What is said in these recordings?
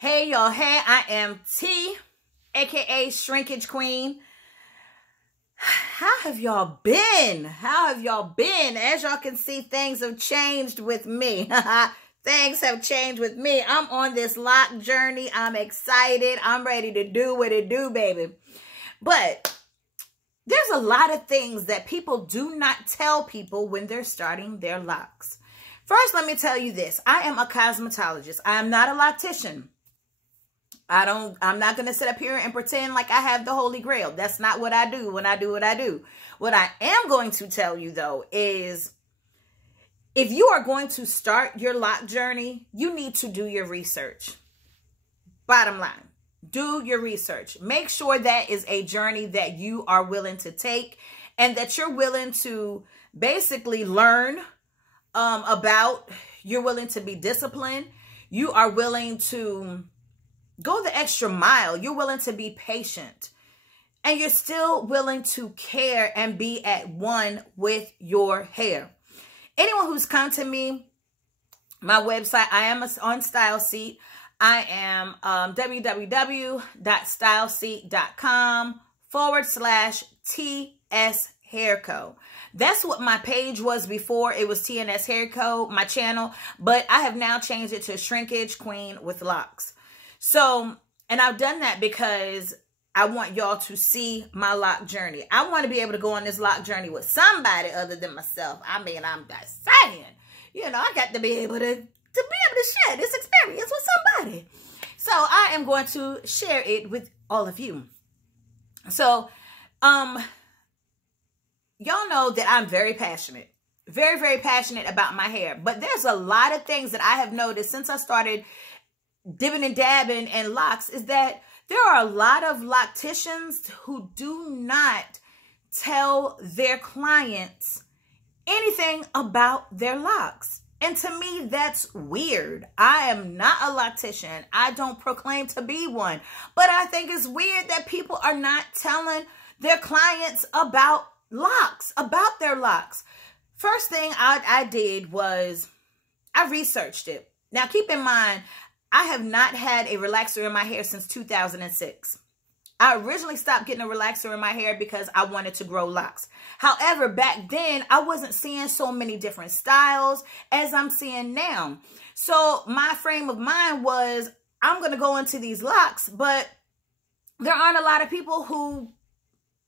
Hey y'all, hey, I am T, aka Shrinkage Queen. How have y'all been? As y'all can see, things have changed with me. Things have changed with me. I'm on this lock journey. I'm excited. I'm ready to do what it do, baby. But there's a lot of things that people do not tell people when they're starting their locks. First, let me tell you this. I am a cosmetologist. I am not a loctician. I'm not going to sit up here and pretend like I have the Holy Grail. That's not what I do when I do what I do. What I am going to tell you, though, is if you are going to start your lock journey, you need to do your research. Bottom line, do your research. Make sure that is a journey that you are willing to take and that you're willing to basically learn about. You're willing to be disciplined. You are willing to go the extra mile. You're willing to be patient. And you're still willing to care and be at one with your hair. Anyone who's come to me, my website, I am on Style Seat. I am www.styleseat.com/TS Hair Co. That's what my page was before. It was TNS Hair Co, my channel. But I have now changed it to Shrinkage Queen with Locks. So, and I've done that because I want y'all to see my lock journey. I want to be able to go on this lock journey with somebody other than myself. I mean, I'm just saying, you know, I got to be able to share this experience with somebody. So I am going to share it with all of you. So, y'all know that I'm very passionate, very, very passionate about my hair. But there's a lot of things that I have noticed since I started dipping and dabbing in locks is that there are a lot of locticians who do not tell their clients anything about their locks. And to me, that's weird. I am not a loctician. I don't proclaim to be one. But I think it's weird that people are not telling their clients about locks, about their locks. First thing I did was I researched it. Now, keep in mind, I have not had a relaxer in my hair since 2006. I originally stopped getting a relaxer in my hair because I wanted to grow locks. However, back then, I wasn't seeing so many different styles as I'm seeing now. So my frame of mind was, I'm going to go into these locks, but there aren't a lot of people who...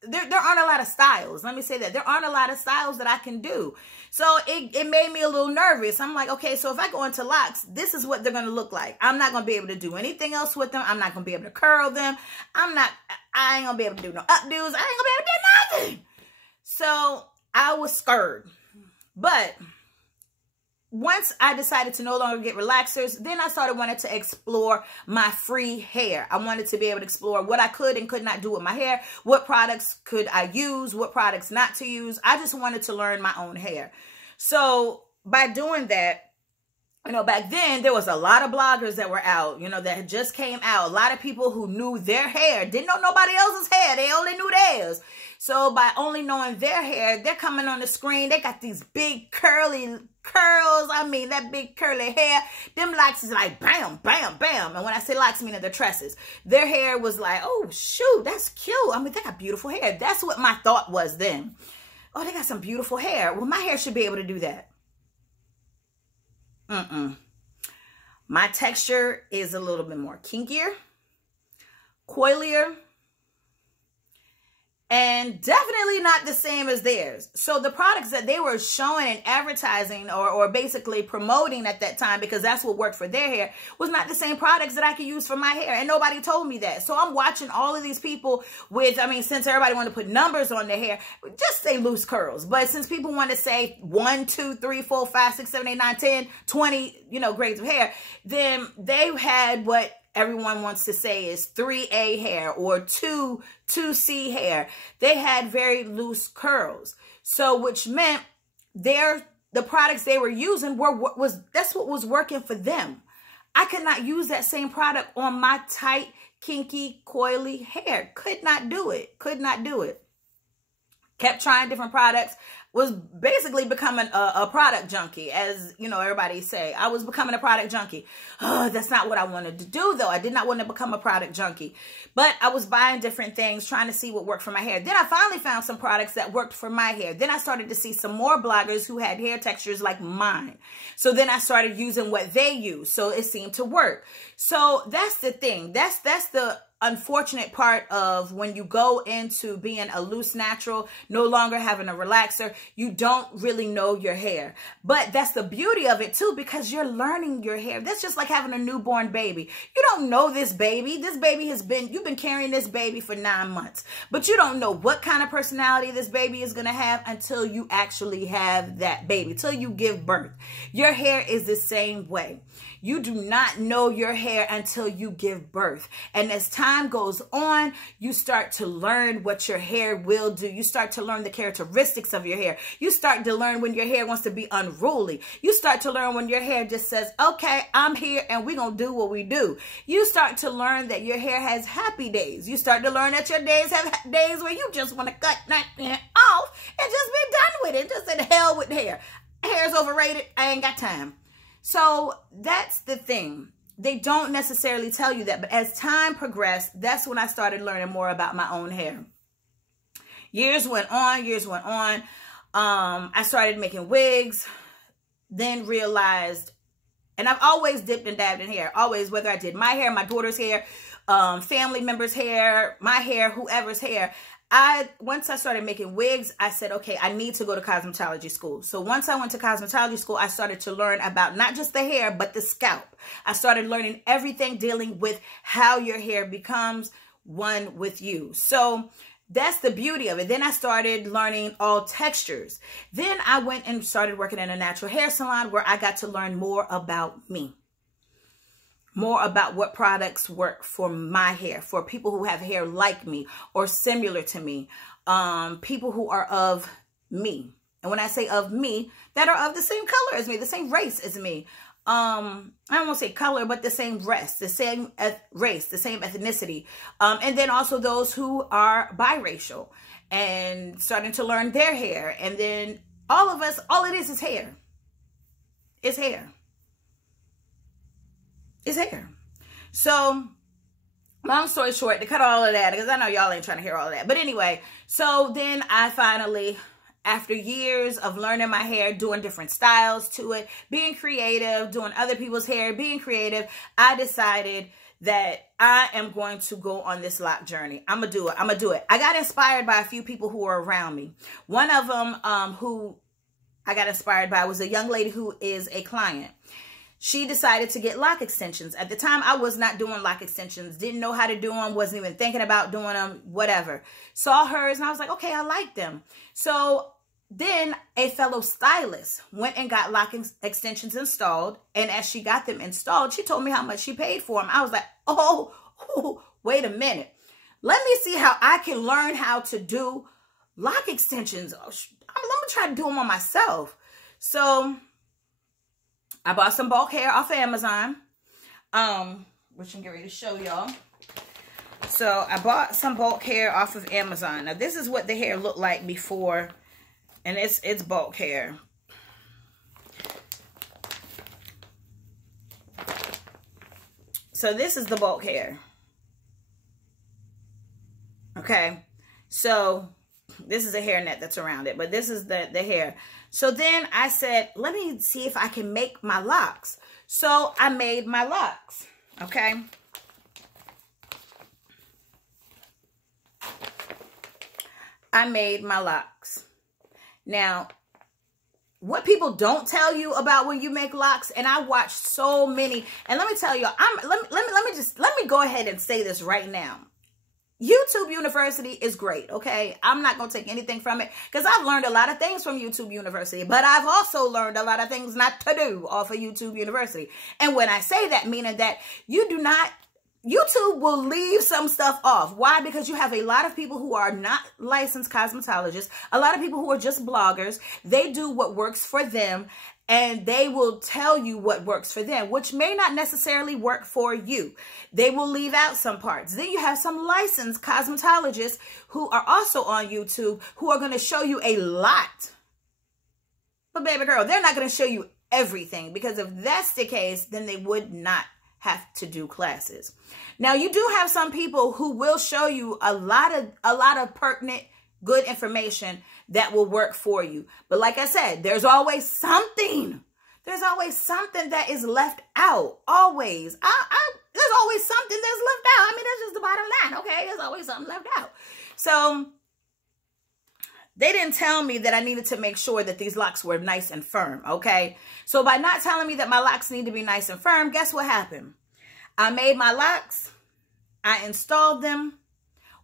There aren't a lot of styles. Let me say that. There aren't a lot of styles that I can do. So it made me a little nervous. I'm like, okay, so if I go into locks, this is what they're going to look like. I'm not going to be able to do anything else with them. I'm not going to be able to curl them. I ain't going to be able to do no updos. I ain't going to be able to do nothing. So I was scared. But once I decided to no longer get relaxers, then I started wanting to explore my free hair. I wanted to be able to explore what I could and could not do with my hair, what products could I use, what products not to use. I just wanted to learn my own hair. So by doing that, you know, back then there was a lot of bloggers that were out, you know, that had just came out. A lot of people who knew their hair, didn't know nobody else's hair. They only knew theirs. So by only knowing their hair, they're coming on the screen. They got these big curly curls. I mean, that big curly hair. Them locks is like bam, bam, bam. And when I say locks, I mean their tresses. Their hair was like, oh, shoot, that's cute. I mean, they got beautiful hair. That's what my thought was then. Oh, they got some beautiful hair. Well, my hair should be able to do that. My texture is a little bit more kinkier, coilier, and definitely not the same as theirs. So the products that they were showing and advertising or basically promoting at that time, because that's what worked for their hair, was not the same products that I could use for my hair. And nobody told me that. So I'm watching all of these people with, I mean, since everybody wanted to put numbers on their hair, just say loose curls. But since people want to say 1, 2, 3, 4, 5, 6, 7, 8, 9, 10, 20, you know, grades of hair, then they had what everyone wants to say is 3A hair or 2C hair. They had very loose curls. So which meant the products they were using that's what was working for them. I could not use that same product on my tight, kinky, coily hair. Could not do it. Could not do it. kept trying different products, was basically becoming a product junkie, as you know, everybody say. I was becoming a product junkie. Oh, that's not what I wanted to do, though. I did not want to become a product junkie. But I was buying different things, trying to see what worked for my hair. Then I finally found some products that worked for my hair. Then I started to see some more bloggers who had hair textures like mine. So then I started using what they use. So it seemed to work. So that's the thing. That's the unfortunate part of when you go into being a loose natural, no longer having a relaxer, you don't really know your hair. But that's the beauty of it too, because you're learning your hair. That's just like having a newborn baby. You don't know this baby. This baby you've been carrying this baby for 9 months, but you don't know what kind of personality this baby is going to have until you actually have that baby, till you give birth. Your hair is the same way. You do not know your hair until you give birth. And as time goes on, you start to learn what your hair will do. You start to learn the characteristics of your hair. You start to learn when your hair wants to be unruly. You start to learn when your hair just says, okay, I'm here and we're going to do what we do. You start to learn that your hair has happy days. You start to learn that your days have days where you just want to cut that off and just be done with it. Just say, hell with hair. Hair's overrated. I ain't got time. So that's the thing. They don't necessarily tell you that. But as time progressed, that's when I started learning more about my own hair. Years went on. I started making wigs, then realized, and I've always dipped and dabbed in hair. Always, whether I did my hair, my daughter's hair, family members' hair, my hair, whoever's hair. Once I started making wigs, I said, okay, I need to go to cosmetology school. So once I went to cosmetology school, I started to learn about not just the hair, but the scalp. I started learning everything dealing with how your hair becomes one with you. So that's the beauty of it. Then I started learning all textures. Then I went and started working in a natural hair salon where I got to learn more about me. More about what products work for my hair, for people who have hair like me or similar to me, people who are of me. And when I say of me, that are of the same color as me, the same race as me. I don't want to say color, but the same race, the same race, the same ethnicity. And then also those who are biracial and starting to learn their hair. And then all of us, all it is hair. It's hair. It's hair. So, long story short, to cut all of that, because I know y'all ain't trying to hear all of that. But anyway, so then I finally, after years of learning my hair, doing different styles to it, being creative, doing other people's hair, being creative, I decided that I am going to go on this lock journey. I'm going to do it. I'm going to do it. I got inspired by a few people who were around me. One of them who I got inspired by was a young lady who is a client. She decided to get lock extensions. At the time, I was not doing lock extensions. Didn't know how to do them. Wasn't even thinking about doing them. Whatever. Saw hers and I was like, okay, I like them. So then a fellow stylist went and got lock extensions installed. And as she got them installed, she told me how much she paid for them. I was like, oh, wait a minute. Let me see how I can learn how to do lock extensions. Let me try to do them on myself. So I bought some bulk hair off of Amazon, which I'm getting ready to show y'all. So I bought some bulk hair off of Amazon. Now this is what the hair looked like before, and it's bulk hair. So this is the bulk hair. Okay, so this is a hairnet that's around it, but this is the hair. So then I said, let me see if I can make my locks. So I made my locks, okay? I made my locks. Now, what people don't tell you about when you make locks, and I watched so many, and let me tell you, let me go ahead and say this right now. YouTube University is great, okay? I'm not going to take anything from it because I've learned a lot of things from YouTube University, but I've also learned a lot of things not to do off of YouTube University. And when I say that, meaning that you do not YouTube will leave some stuff off. Why? Because you have a lot of people who are not licensed cosmetologists, a lot of people who are just bloggers. They do what works for them, and they will tell you what works for them, which may not necessarily work for you. They will leave out some parts. Then you have some licensed cosmetologists who are also on YouTube who are going to show you a lot. But baby girl, they're not going to show you everything, because if that's the case, then they would not have to do classes. Now, you do have some people who will show you a lot of pertinent, good information that will work for you. But like I said, there's always something. There's always something that is left out. Always. There's always something that's left out. I mean, that's just the bottom line, okay? There's always something left out. So they didn't tell me that I needed to make sure that these locks were nice and firm, okay? So by not telling me that my locks need to be nice and firm, guess what happened? I made my locks, I installed them,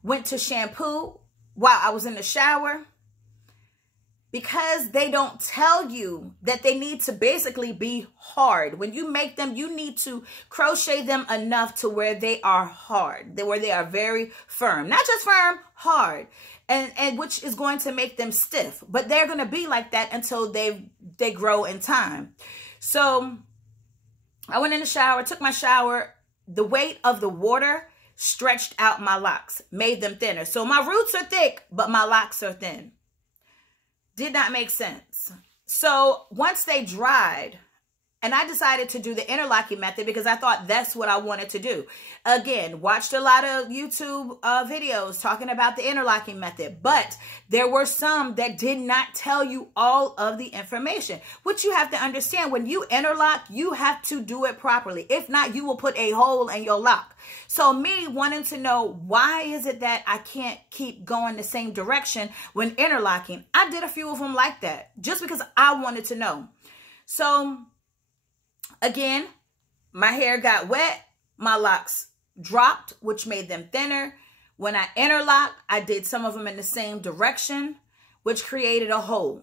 went to shampoo while I was in the shower, because they don't tell you that they need to basically be hard. When you make them, you need to crochet them enough to where they are hard, where they are very firm. Not just firm, hard. And which is going to make them stiff. But they're going to be like that until they grow in time. So I went in the shower, took my shower. The weight of the water stretched out my locks, made them thinner. So my roots are thick, but my locks are thin. Did not make sense. So once they dried, and I decided to do the interlocking method because I thought that's what I wanted to do. Again, watched a lot of YouTube videos talking about the interlocking method, but there were some that did not tell you all of the information, which you have to understand. When you interlock, you have to do it properly. If not, you will put a hole in your lock. So me wanting to know, why is it that I can't keep going the same direction when interlocking? I did a few of them like that just because I wanted to know. So again, my hair got wet, my locks dropped, which made them thinner. When I interlocked, I did some of them in the same direction, which created a hole.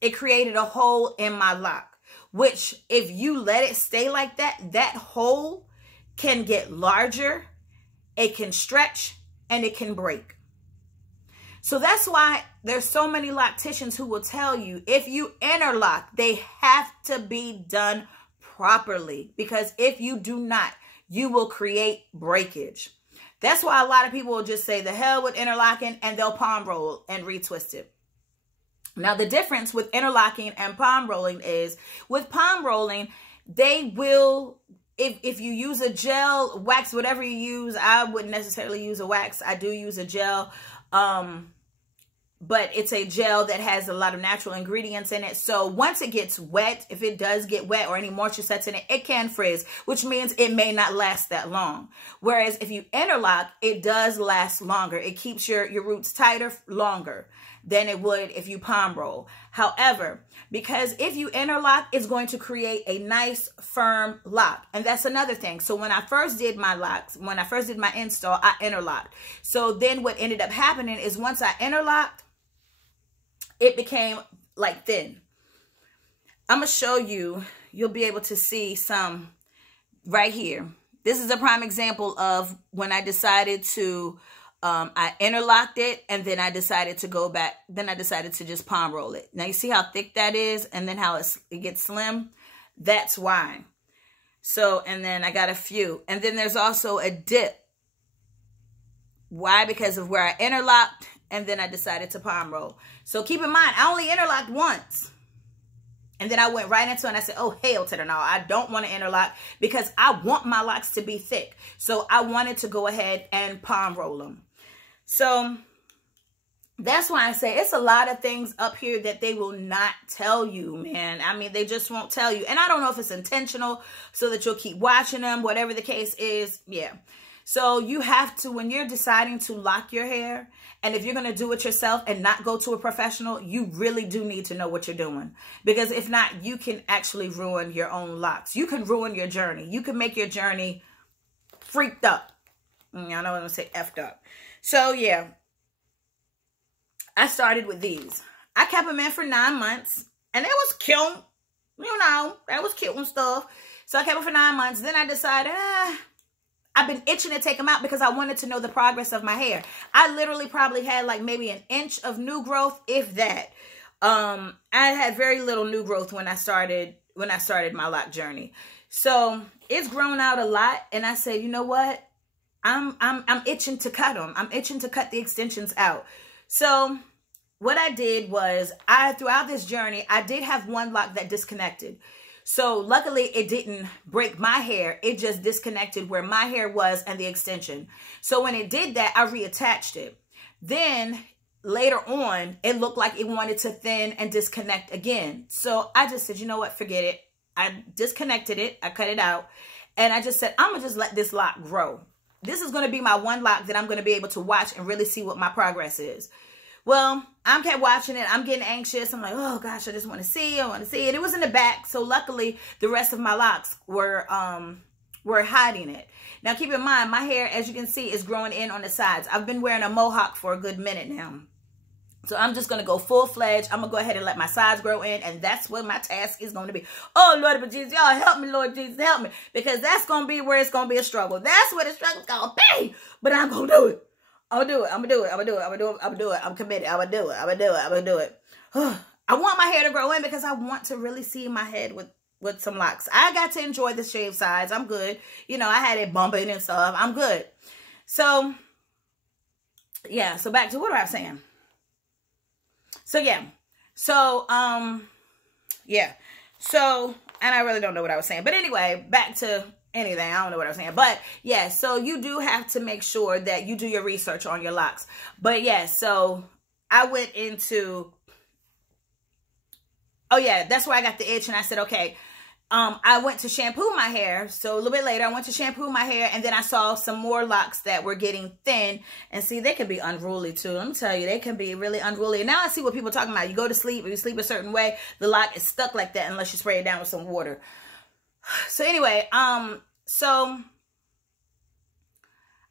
It created a hole in my lock, which if you let it stay like that, that hole can get larger, it can stretch, and it can break. So that's why there's so many locticians who will tell you if you interlock, they have to be done properly, because if you do not, you will create breakage. That's why a lot of people will just say the hell with interlocking, and they'll palm roll and retwist it. Now the difference with interlocking and palm rolling is, with palm rolling, they will, if you use a gel, wax, whatever you use, I wouldn't necessarily use a wax. I do use a gel. But it's a gel that has a lot of natural ingredients in it. So once it gets wet, if it does get wet or any moisture sets in it, it can frizz, which means it may not last that long. Whereas if you interlock, it does last longer. It keeps your roots tighter longer than it would if you palm roll. However, because if you interlock, it's going to create a nice firm lock. And that's another thing. So when I first did my locks, when I first did my install, I interlocked. So then what ended up happening is once I interlocked, it became like thin. I'm going to show you, you'll be able to see some right here. This is a prime example of when I decided to, I interlocked it, and then I decided to go back. Then I decided to just palm roll it. Now you see how thick that is, and then how it gets slim? That's why. So, and then I got a few. And then there's also a dip. Why? Because of where I interlocked, and then I decided to palm roll. So keep in mind, I only interlocked once. And then I went right into it and I said, oh, hell to the no. I don't want to interlock because I want my locks to be thick. So I wanted to go ahead and palm roll them. So that's why I say it's a lot of things up here that they will not tell you, man. I mean, they just won't tell you. And I don't know if it's intentional so that you'll keep watching them, whatever the case is. Yeah. So you have to, when you're deciding to lock your hair, and if you're going to do it yourself and not go to a professional, you really do need to know what you're doing. Because if not, you can actually ruin your own locks. You can ruin your journey. You can make your journey freaked up. I know I'm going to say effed up. So yeah, I started with these. I kept them in for 9 months, and it was cute. You know, that was cute and stuff. So I kept them for 9 months. Then I decided, I I've been itching to take them out because I wanted to know the progress of my hair. I literally probably had like maybe an inch of new growth, if that. I had very little new growth when I started my lock journey. So it's grown out a lot. And I said, you know what? I'm itching to cut them. I'm itching to cut the extensions out. So what I did was throughout this journey, I did have one lock that disconnected. So luckily it didn't break my hair. It just disconnected where my hair was and the extension. So when it did that, I reattached it. Then later on, it looked like it wanted to thin and disconnect again. So I just said, you know what, forget it. I disconnected it. I cut it out. And I just said, I'm going to just let this lock grow. This is going to be my one lock that I'm going to be able to watch and really see what my progress is. Well, I kept watching it. I'm getting anxious. I'm like, oh gosh, I just want to see. I want to see it. It was in the back. So luckily the rest of my locks were hiding it. Now keep in mind, my hair, as you can see, is growing in on the sides. I've been wearing a mohawk for a good minute now. So I'm just going to go full-fledged. I'm going to go ahead and let my sides grow in. And that's what my task is going to be. Oh, Lord Jesus, y'all help me, Lord Jesus, help me. Because that's going to be where it's going to be a struggle. That's where the struggle's going to be. But I'm going to do it. I'm going to do it. I'm going to do it. I'm going to do it. I'm going to do it. I'm going to do it. I'm committed. I'm going to do it. I'm going to do it. I'm going to do it. I want my hair to grow in because I want to really see my head with some locks. I got to enjoy the shaved sides. I'm good. You know, I had it bumping and stuff. I'm good. So, yeah. So back to what I was saying. So, yeah. So, yeah. So, and I really don't know what I was saying. But anyway, back to anything. I don't know what I was saying. But, yeah. So, you do have to make sure that you do your research on your locks. But, yeah. So, I went into... Oh, yeah. That's where I got the itch. And I said, okay... I went to shampoo my hair. So a little bit later, I went to shampoo my hair. And then I saw some more locks that were getting thin. And see, they can be unruly too. Let me tell you, they can be really unruly. And now I see what people are talking about. You go to sleep, or you sleep a certain way, the lock is stuck like that unless you spray it down with some water. So anyway, so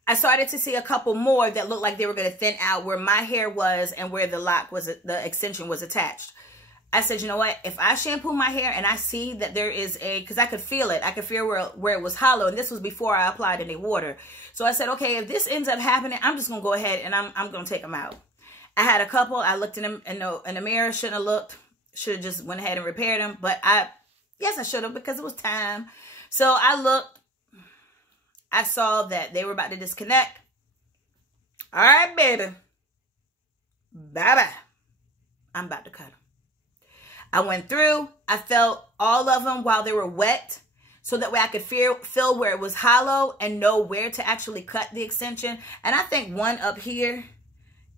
I started to see a couple more that looked like they were going to thin out where my hair was and where the lock was, the extension was attached. I said, you know what? If I shampoo my hair and I see that there is because I could feel it. I could feel where it was hollow. And this was before I applied any water. So I said, okay, if this ends up happening, I'm just going to go ahead and I'm going to take them out. I had a couple. I looked in them in the mirror. Shouldn't have looked. Should have just went ahead and repaired them. But yes, I should have because it was time. So I looked. I saw that they were about to disconnect. All right, baby. Bye-bye. I'm about to cut them. I went through, I felt all of them while they were wet, so that way I could feel where it was hollow and know where to actually cut the extension. And I think one up here,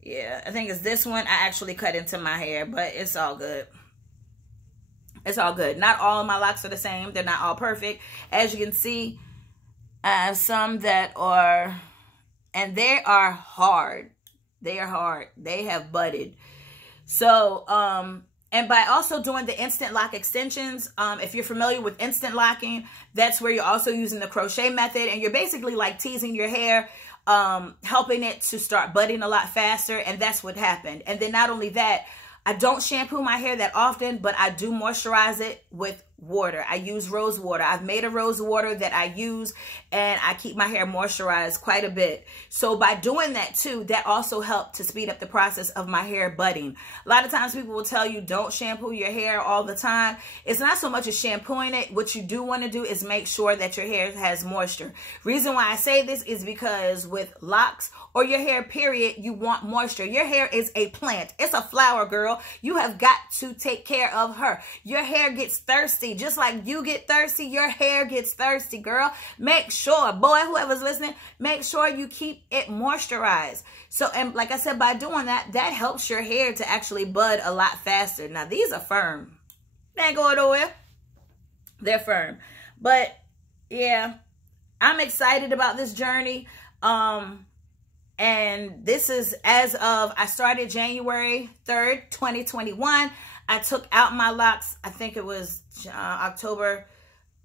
yeah, I think it's this one, I actually cut into my hair, but it's all good. It's all good. Not all of my locks are the same. They're not all perfect. As you can see, I have some that are, and they are hard. They are hard. They have budded. So, and by also doing the instant lock extensions, if you're familiar with instant locking, that's where you're also using the crochet method. And you're basically like teasing your hair, helping it to start budding a lot faster. And that's what happened. And then not only that, I don't shampoo my hair that often, but I do moisturize it with water. I use rose water. I've made a rose water that I use, and I keep my hair moisturized quite a bit. So by doing that too, that also helped to speed up the process of my hair budding. A lot of times people will tell you don't shampoo your hair all the time. It's not so much as shampooing it. What you do want to do is make sure that your hair has moisture. Reason why I say this is because with locks or your hair period, you want moisture. Your hair is a plant. It's a flower, girl. You have got to take care of her. Your hair gets thirsty. Just like you get thirsty, your hair gets thirsty, girl. Make sure, boy, whoever's listening, make sure you keep it moisturized. So, and like I said, by doing that, that helps your hair to actually bud a lot faster. Now, these are firm. They ain't going nowhere. They're firm. But, yeah, I'm excited about this journey. And this is as of, I started January 3rd, 2021. I took out my locks. I think it was October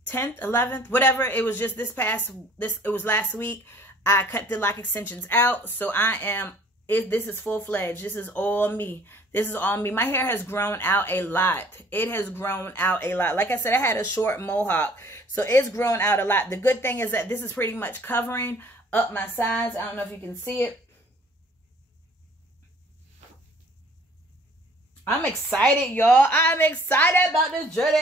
10th, 11th, whatever. It was just it was last week. I cut the lock extensions out. So I am This is full-fledged. This is all me. This is all me. My hair has grown out a lot. It has grown out a lot. Like I said, I had a short mohawk, so it's grown out a lot. The good thing is that this is pretty much covering up my sides. I don't know if you can see it. I'm excited, y'all. I'm excited about this journey.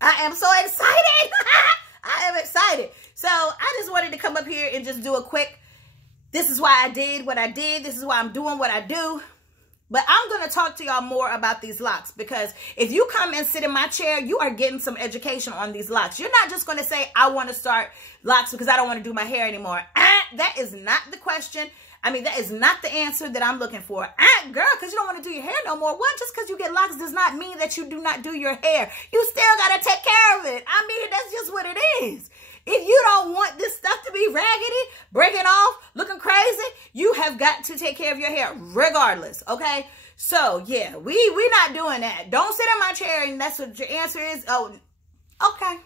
I am so excited. I am excited. So I just wanted to come up here and just do a quick, this is why I did what I did. This is why I'm doing what I do. But I'm going to talk to y'all more about these locks, because if you come and sit in my chair, you are getting some education on these locks. You're not just going to say, I want to start locks because I don't want to do my hair anymore. That is not the question. I mean, that is not the answer that I'm looking for. Girl, because you don't want to do your hair no more. One, just because you get locks does not mean that you do not do your hair. You still got to take care of it. I mean, that's just what it is. If you don't want this stuff to be raggedy, breaking off, looking crazy, you have got to take care of your hair regardless, okay? So, yeah, we not doing that. Don't sit in my chair and that's what your answer is. Oh, okay.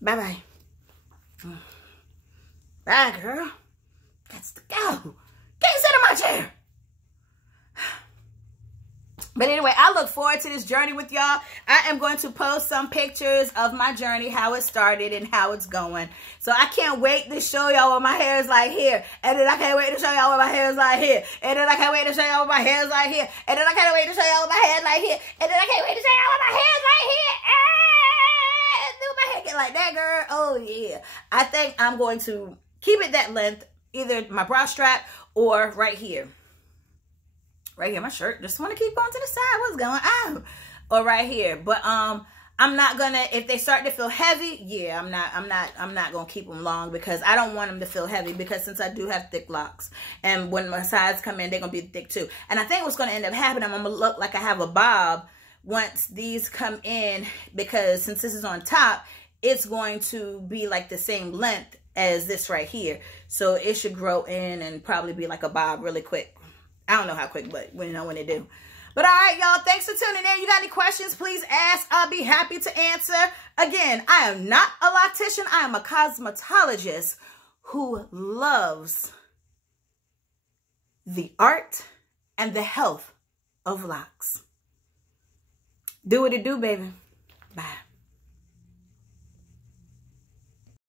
Bye-bye. Bye, girl. Got to go. Can't sit in my chair. But anyway, I look forward to this journey with y'all. I am going to post some pictures of my journey, how it started and how it's going. So I can't wait to show y'all what my hair is like here. And then I can't wait to show y'all what my hair is like here. And then I can't wait to show y'all what my hair is like here. And then I can't wait to show y'all what my hair is like here. And then I can't wait to show y'all what my hair is like here. Do my hair get like that, girl? Oh, yeah. I think I'm going to keep it that length, either my bra strap or right here. Right here, my shirt just want to keep going to the side. What's going on? Or right here. But I'm not gonna, if they start to feel heavy, yeah, I'm not gonna keep them long, because I don't want them to feel heavy, because since I do have thick locks, and when my sides come in, they're gonna be thick too. And I think what's gonna end up happening, I'm gonna look like I have a bob once these come in, because since this is on top, it's going to be like the same length as this right here. So it should grow in and probably be like a bob really quick. I don't know how quick, but we know when they do. But all right, y'all, thanks for tuning in. You got any questions, please ask. I'll be happy to answer. Again, I am not a loctician. I am a cosmetologist who loves the art and the health of locks. Do what it do, baby.